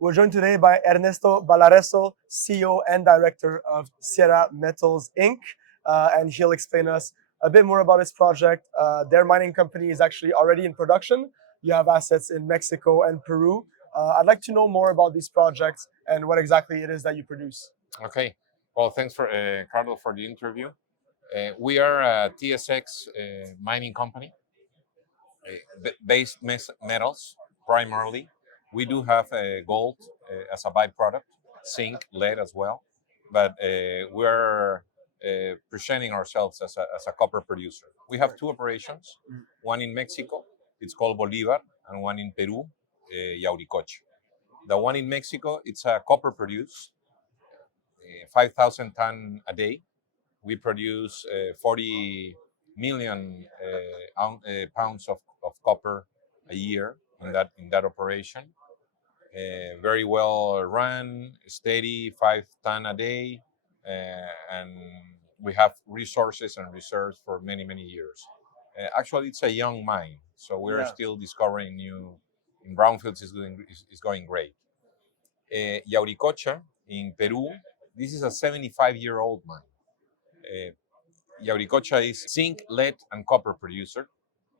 We're joined today by Ernesto Balarezo, CEO and Director of Sierra Metals Inc. And he'll explain us a bit more about his project. Their mining company is actually already in production. You have assets in Mexico and Peru. I'd like to know more about these projects and what exactly it is that you produce. Okay. Well, thanks for Carlo for the interview. We are a TSX mining company based metals primarily. We do have gold as a byproduct, zinc, lead as well, but we're presenting ourselves as a copper producer. We have two operations, one in Mexico, it's called Bolivar, and one in Peru, Yauricocha. The one in Mexico, it's a copper produce, 5,000 ton a day. We produce 40 million pounds of copper a year in that operation. Very well run, steady, 5 ton a day, and we have resources and reserves for many years. Actually, it's a young mine, so we're still discovering new. In brownfields is going great. Yauricocha in Peru, this is a 75-year-old mine. Yauricocha is zinc, lead, and copper producer.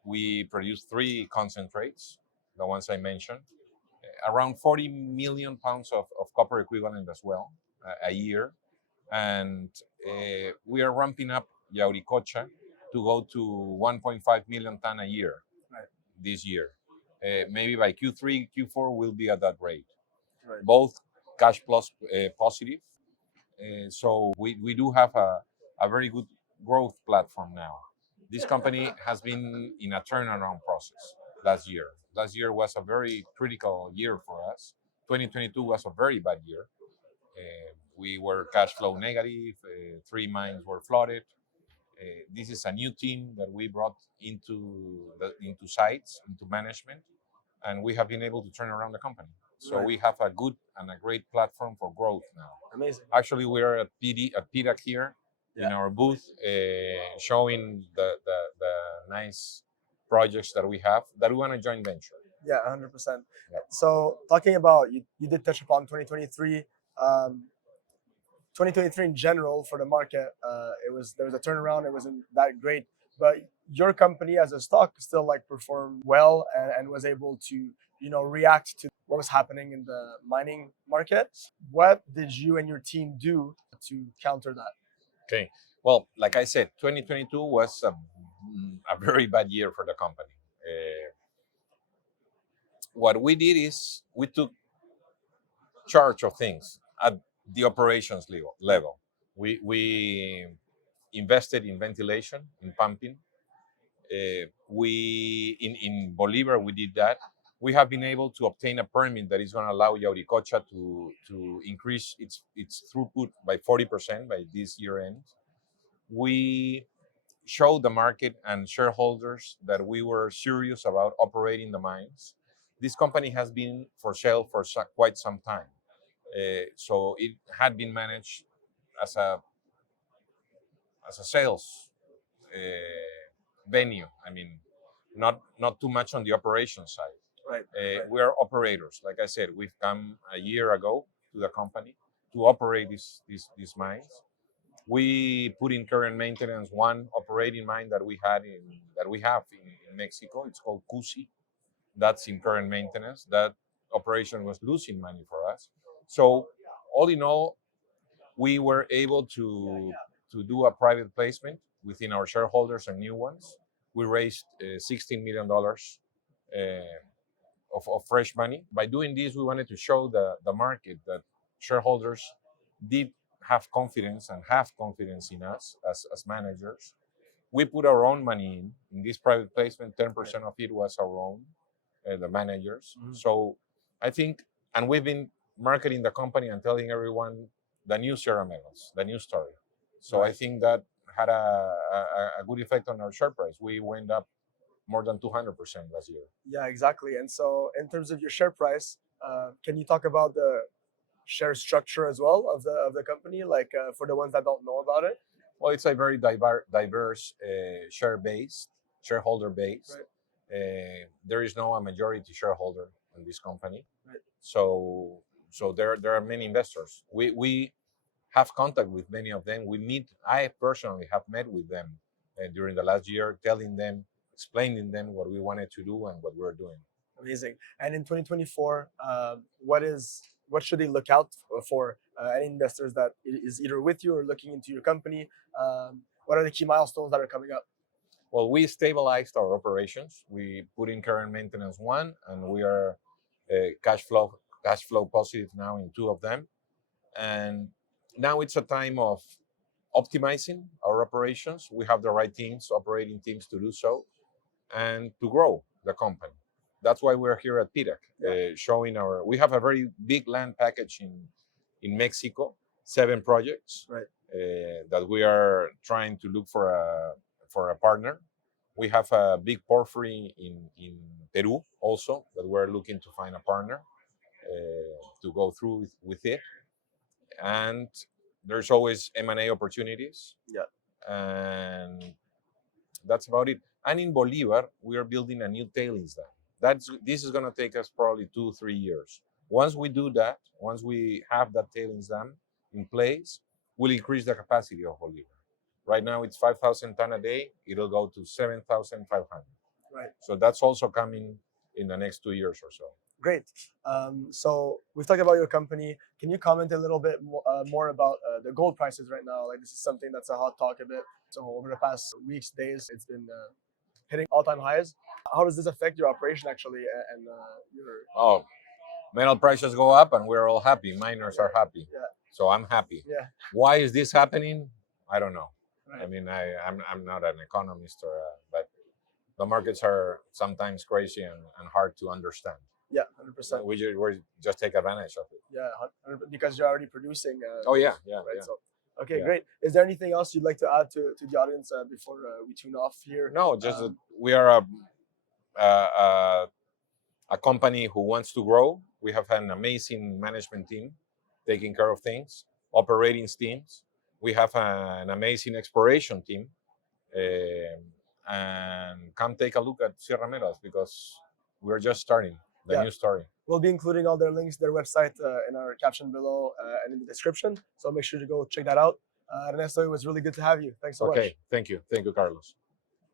We produce three concentrates, the ones I mentioned, around 40 million pounds of copper equivalent as well a year. And we are ramping up Yauricocha to go to 1.5 million ton a year this year. Maybe by Q3, Q4, we'll be at that rate. Both cash plus positive. So we do have a very good growth platform now. This company has been in a turnaround process last year. Last year was a very critical year for us. 2022 was a very bad year. We were cash flow negative. Three mines were flooded. This is a new team that we brought into sites, into management, and we have been able to turn around the company. So we have a good and a great platform for growth now. Amazing. Actually, we're at PDAC here in our booth, showing the nice projects that we have that we want to joint venture. Yeah, 100%. Yeah. So talking about, you did touch upon 2023. 2023 in general for the market, there was a turnaround. It wasn't that great, but your company as a stock still performed well and was able to react to what was happening in the mining market. What did you and your team do to counter that? Okay. Well, like I said, 2022 was a very bad year for the company. What we did is we took charge of things at the operations level. We invested in ventilation, in pumping. In Bolivar, we did that. We have been able to obtain a permit that is going to allow Yauricocha to increase its throughput by 40% by this year end. We showed the market and shareholders that we were serious about operating the mines. This company has been for sale for quite some time. So it had been managed as a sales venue. I mean, not too much on the operation side. Right. We are operators. Like I said, we've come a year ago to the company to operate these mines. We put in care and maintenance one operating mine that we have in Mexico. It's called Cusi. That's in care and maintenance. That operation was losing money for us. So all in all, we were able to do a private placement within our shareholders and new ones. We raised $16 million of fresh money. By doing this, we wanted to show the market that shareholders did have confidence and have confidence in us as managers. We put our own money in this private placement. 10% of it was our own, the managers. Mm-hmm. So I think, and we've been marketing the company and telling everyone the new Sierra Metals, the new story. So I think that had a good effect on our share price. We went up more than 200% last year. Yeah, exactly. And so in terms of your share price, can you talk about the share structure as well of the company, for the ones that don't know about it? Well, it's a very diverse shareholder base. Right. There is no a majority shareholder in this company. Right. So so there are many investors. We have contact with many of them. I personally have met with them during the last year, telling them, explaining them what we wanted to do and what we're doing. Amazing. And in 2024, what should they look out for? Any investors that is either with you or looking into your company? What are the key milestones that are coming up? Well, we stabilized our operations. We put in care and maintenance one, and we are cash flow positive now in two of them. And now it's a time of optimizing our operations. We have the right teams, operating teams to do so, and to grow the company. That's why we're here at PDAC, showing we have a very big land package in Mexico, 7 projects, Right. that we are trying to look for a partner. We have a big porphyry in Peru also that we're looking to find a partner to go through with it. And there's always M&A opportunities. Yeah. And that's about it. And in Bolivar, we are building a new tailings dam. This is going to take us probably 2-3 years. Once we do that, once we have that tailings dam in place, we'll increase the capacity of Bolivar. Right now it's 5,000 ton a day. It'll go to 7,500. Right. So that's also coming in the next 2 years or so. Great. So we've talked about your company. Can you comment a little bit more about the gold prices right now? Like, this is something that's a hot talk a bit. So over the past weeks, days, it's been hitting all-time highs. How does this affect your operation actually, and your? Metal prices go up and we're all happy. Miners are happy. Yeah. So I'm happy. Yeah. Why is this happening? I don't know. Right. I mean, I'm not an economist, but the markets are sometimes crazy and hard to understand. Yeah, 100%. We just take advantage of it. Yeah, 100%, because you're already producing. Oh yeah. Right. Yeah. So, okay, Yeah. great. Is there anything else you'd like to add to the audience before we tune off here? No, just that we are a company who wants to grow. We have an amazing management team taking care of things, operating teams. We have an amazing exploration team. And come take a look at Sierra Metals because we're just starting the new story. We'll be including all their links, their website in our caption below and in the description. So make sure to go check that out. Ernesto, it was really good to have you. Thanks so much. Okay, thank you. Thank you, Carlos.